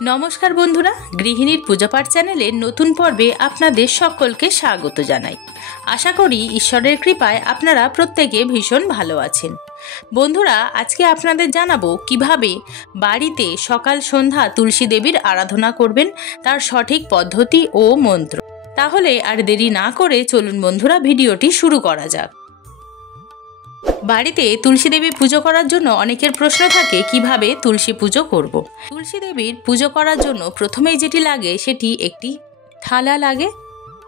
নমস্কার বন্ধুরা, গৃহিণীর পূজাপাঠ চ্যানেলের নতুন পর্বে আপনাদের সকলকে স্বাগত জানাই। আশা করি ঈশ্বরের কৃপায় আপনারা প্রত্যেকে ভীষণ ভালো আছেন। বন্ধুরা, আজকে আপনাদের জানাবো কিভাবে বাড়িতে সকাল সন্ধ্যা তুলসী দেবীর আরাধনা করবেন, তার সঠিক পদ্ধতি ও মন্ত্র। তাহলে আর দেরি না করে চলুন বন্ধুরা, ভিডিওটি শুরু করা যাক। বাড়িতে তুলসী দেবী পুজো করার জন্য অনেকের প্রশ্ন থাকে কিভাবে তুলসী পুজো করব। তুলসী দেবীর পুজো করার জন্য প্রথমেই যেটি লাগে সেটি একটি থালা লাগে,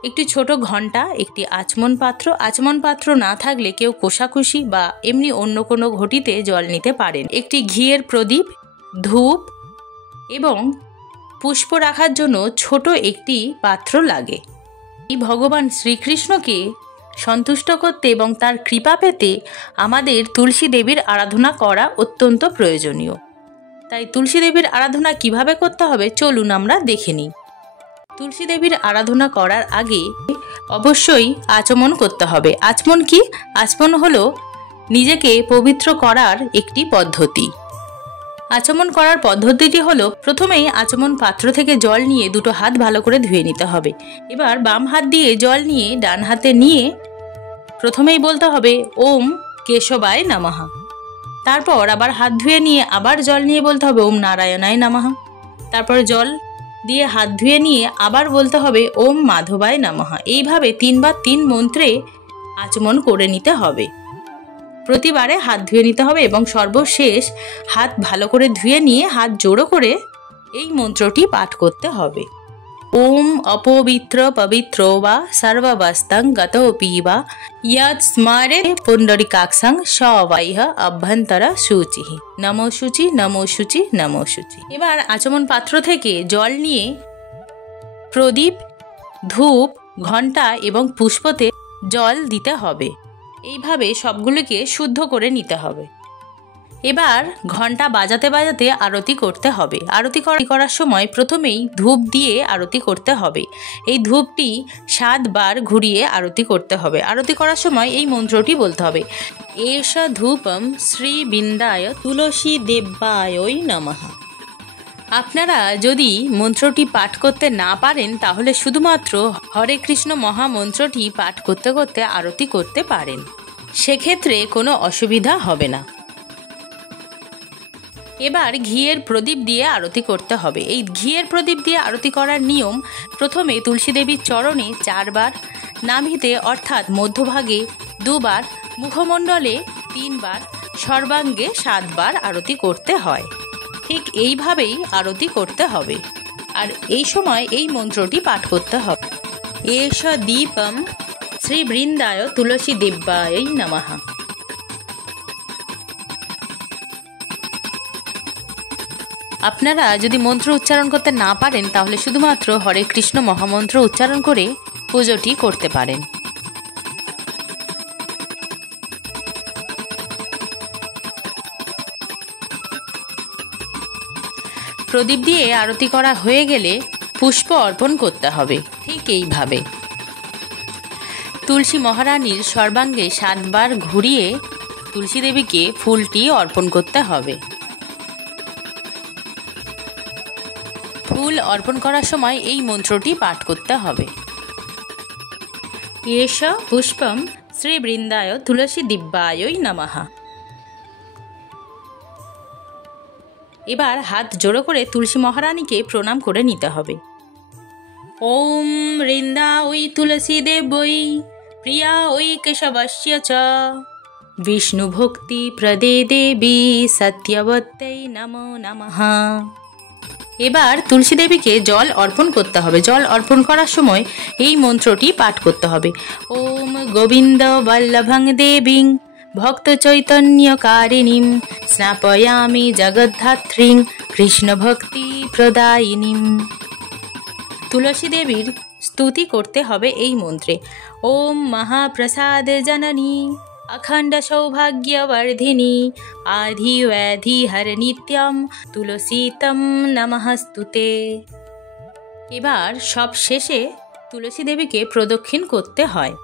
একটি ছোট ঘণ্টা, একটি আচমন পাত্র। আচমন পাত্র না থাকলে কেউ কোষাকুষি বা এমনি অন্য কোনো ঘটিতে জল নিতে পারেন। একটি ঘিয়ের প্রদীপ, ধূপ এবং পুষ্প রাখার জন্য ছোট একটি পাত্র লাগে। এই ভগবান শ্রীকৃষ্ণকে সন্তুষ্ট করতে এবং তার কৃপা পেতে আমাদের তুলসী দেবীর আরাধনা করা অত্যন্ত প্রয়োজনীয়। তাই তুলসী দেবীর আরাধনা কিভাবে করতে হবে চলুন আমরা দেখে নিই। তুলসী দেবীর আরাধনা করার আগে অবশ্যই আচমন করতে হবে। আচমন কি? আচমন হলো নিজেকে পবিত্র করার একটি পদ্ধতি। আচমন করার পদ্ধতিটি হলো, প্রথমেই আচমন পাত্র থেকে জল নিয়ে দুটো হাত ভালো করে ধুয়ে নিতে হবে। এবার বাম হাত দিয়ে জল নিয়ে ডান হাতে নিয়ে প্রথমেই বলতে হবে ওম কেশবায় নমঃ। তারপর আবার হাত ধুয়ে নিয়ে আবার জল নিয়ে বলতে হবে ওম নারায়ণায় নমঃ। তারপর জল দিয়ে হাত ধুয়ে নিয়ে আবার বলতে হবে ওম মাধবায় নমঃ। এইভাবে 3 বার 3 মন্ত্রে আচমন করে নিতে হবে। প্রতিবারে হাত ধুয়ে নিতে হবে এবং সর্বশেষ হাত ভালো করে ধুয়ে নিয়ে হাত জোড়ো করে এই মন্ত্রটি পাঠ করতে হবে। ওম অপবিত্র পবিত্র বা সর্বাবস্থাং গতোপি বা ইয়াদ স্মারে পুণ্ডরিকাক্ষং সবাইহ অভ্যন্তর শুচি নমো শুচি নমো শুচি নমো শুচি। এবার আচমন পাত্র থেকে জল নিয়ে প্রদীপ, ধূপ, ঘণ্টা এবং পুষ্পতে জল দিতে হবে। এইভাবে সবগুলিকে শুদ্ধ করে নিতে হবে। এবার ঘণ্টা বাজাতে বাজাতে আরতি করতে হবে। আরতি করার সময় প্রথমেই ধূপ দিয়ে আরতি করতে হবে। এই ধূপটি 7 বার ঘুরিয়ে আরতি করতে হবে। আরতি করার সময় এই মন্ত্রটি বলতে হবে এষ ধূপম শ্রী বৃন্দায় তুলসী দেব্যায় নমঃ। আপনারা যদি মন্ত্রটি পাঠ করতে না পারেন তাহলে শুধুমাত্র হরে কৃষ্ণ মহামন্ত্রটি পাঠ করতে করতে আরতি করতে পারেন, সেক্ষেত্রে কোনো অসুবিধা হবে না। এবার ঘিয়ের প্রদীপ দিয়ে আরতি করতে হবে। এই ঘিয়ের প্রদীপ দিয়ে আরতি করার নিয়ম, প্রথমে তুলসী দেবীর চরণে 4 বার, নাভিতে অর্থাৎ মধ্যভাগে 2 বার, মুখমণ্ডলে 3 বার, সর্বাঙ্গে 7 বার আরতি করতে হয়। ঠিক এইভাবেই আরতি করতে হবে। আর এই সময় এই মন্ত্রটি পাঠ করতে হবে এষ দীপম শ্রী বৃন্দায় তুলসী দেব্যায় নমঃ। আপনারা যদি মন্ত্র উচ্চারণ করতে না পারেন তাহলে শুধুমাত্র হরে কৃষ্ণ মহামন্ত্র উচ্চারণ করে পুজোটি করতে পারেন। প্রদীপ দিয়ে আরতি করা হয়ে গেলে পুষ্প অর্পণ করতে হবে। ঠিক এইভাবে তুলসী মহারানীর সর্বাঙ্গে 7 বার ঘুরিয়ে তুলসী দেবীকে ফুলটি অর্পণ করতে হবে। ফুল অর্পণ করার সময় এই মন্ত্রটি পাঠ করতে হবে এষ পুষ্পম শ্রী বৃন্দায় তুলসী দিব্যায় নমঃ। এবার হাত জোড়ো করে তুলসী মহারানীকে প্রণাম করে নিতে হবে। ওম বৃন্দা ওই তুলসী দেবৈ প্রিয়া ওই কেশবস্য চ বিষ্ণু ভক্তি প্রদে দেবী সত্যবত্যৈ নমো নমঃ। এবার তুলসী দেবীকে জল অর্পণ করতে হবে। জল অর্পণ করার সময় এই মন্ত্রটি পাঠ করতে হবে ওম গোবিন্দ বল্লভং দেবীং ভক্ত চৈতন্যকারিণীম স্নাপয়ামি জগদ্ধাত্রীং কৃষ্ণ ভক্তি প্রদায়িনীম। তুলসী দেবীর স্তুতি করতে হবে এই মন্ত্রে ওম মহাপ্রসাদ জননী अखंड सौभाग्यवर्धिनी आधि व्याधि हर नित्यम तुलसीतम नमस्तुते। এবার সব শেষে তুলসী দেবীকে প্রদক্ষিণ করতে হয়।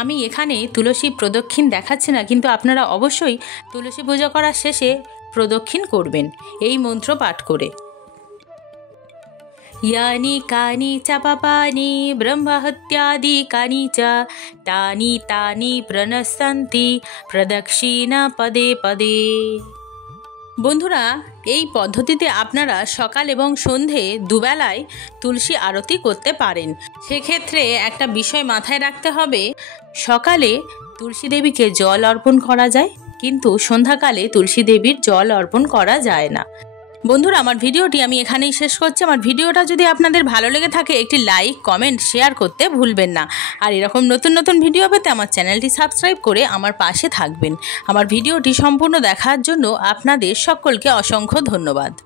আমি এখানে তুলসী প্রদক্ষিণ দেখাচ্ছি না, কিন্তু আপনারা অবশ্যই তুলসী পূজা করার শেষে প্রদক্ষিণ করবেন এই মন্ত্র পাঠ করে। यानि कानि च पापानि ब्रह्महत्यादिकानि च तानि तानि प्रणश्यन्ति प्रदक्षिणा पदे पदे। বন্ধুরা, এই পদ্ধতিতে আপনারা সকাল এবং সন্ধে দুবেলায় তুলসী আরতি করতে পারেন। সেক্ষেত্রে একটা বিষয় মাথায় রাখতে হবে, সকালে তুলসী দেবীকে জল অর্পণ করা যায়, কিন্তু সন্ধ্যাকালে তুলসী দেবীর জল অর্পণ করা যায় না। বন্ধুরা, আমার ভিডিওটি আমি এখানেই শেষ করছি। আমার ভিডিওটা যদি আপনাদের ভালো লেগে থাকে একটি লাইক, কমেন্ট, শেয়ার করতে ভুলবেন না। আর এরকম নতুন নতুন ভিডিও পেতে আমার চ্যানেলটি সাবস্ক্রাইব করে আমার পাশে থাকবেন। আমার ভিডিওটি সম্পূর্ণ দেখার জন্য আপনাদের সকলকে অসংখ্য ধন্যবাদ।